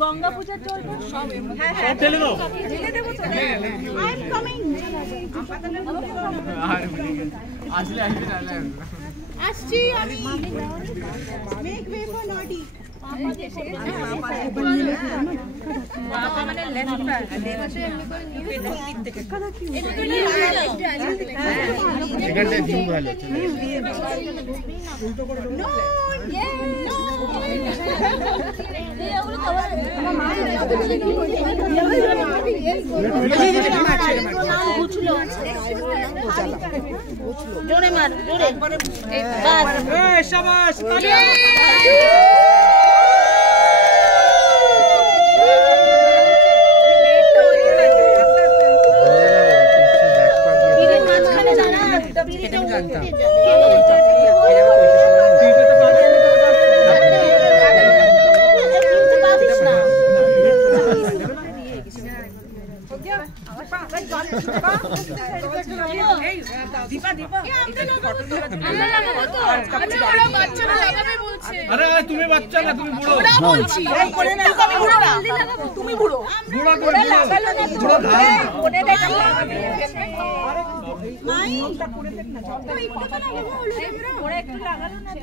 গঙ্গা পূজার জল আসছি আমি মেক ওয়ে ফর নটি বাবা মানে লেফট লেফটে দিক থেকে এখানটা জুম ভালো আছে উল্টো করে নো এগুলো কভার আমার মা নাম বুঝলো জোরে মার জোরে বাস এই শাবাশ अरे তুমি বাচ্চা না তুমি বুড়ো বলছি আমি বুড়ো না তুমি বুড়ো বুড়ো করে বুড়ো ধান কোনে দেখা মাই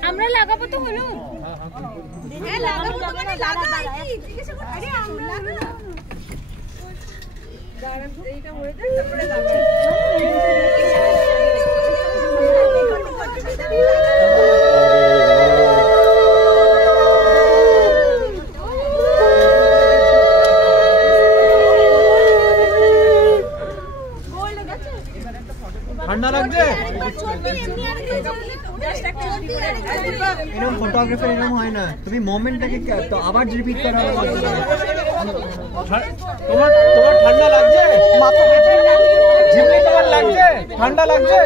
আমরা লাগাবো তো হলো হ্যাঁ লাগাবো তো মানে লাগাই কি জিজ্ঞেস কর আরে আমরা লাগাবো দাঁড়ান এইটা হয়ে যায় তারপরে লাগাবো ঠান্ডা লাগছে এরকম ফটোগ্রাফার এরকম হয় না তুমি মোমেন্টটাকে তো আবার রিপিট করা হবে তোমার ঠান্ডা লাগছে झिमली তোমার লাগছে ঠান্ডা লাগছে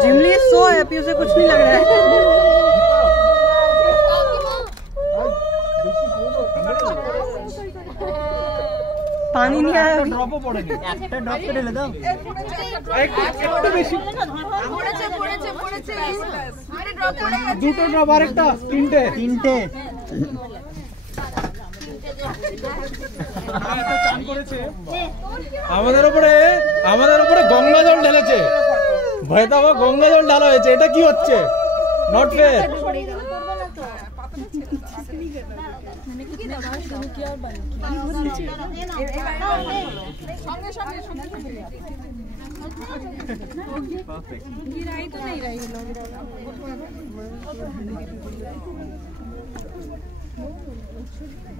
झिमली सो हैप्पी उसे कुछ नहीं लग रहा है पानी नहीं आया ড্রপও পড়েনি একটা ড্রপ করে ঢেলে দাও একটু বেশি পড়েছে আরে ড্রপ পড়ে গেছে দুটো ড্রপ আর একটা তিনটে চান করেছে আমাদের উপরে গঙ্গা জল ঢেলেছে ভয়দাবা গঙ্গা জল ঢালা হয়েছে এটা কি হচ্ছে নট ফেয়ার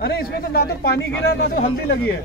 अरे इसमें तो ना तो पानी गिरा ना तो हल्दी लगी है।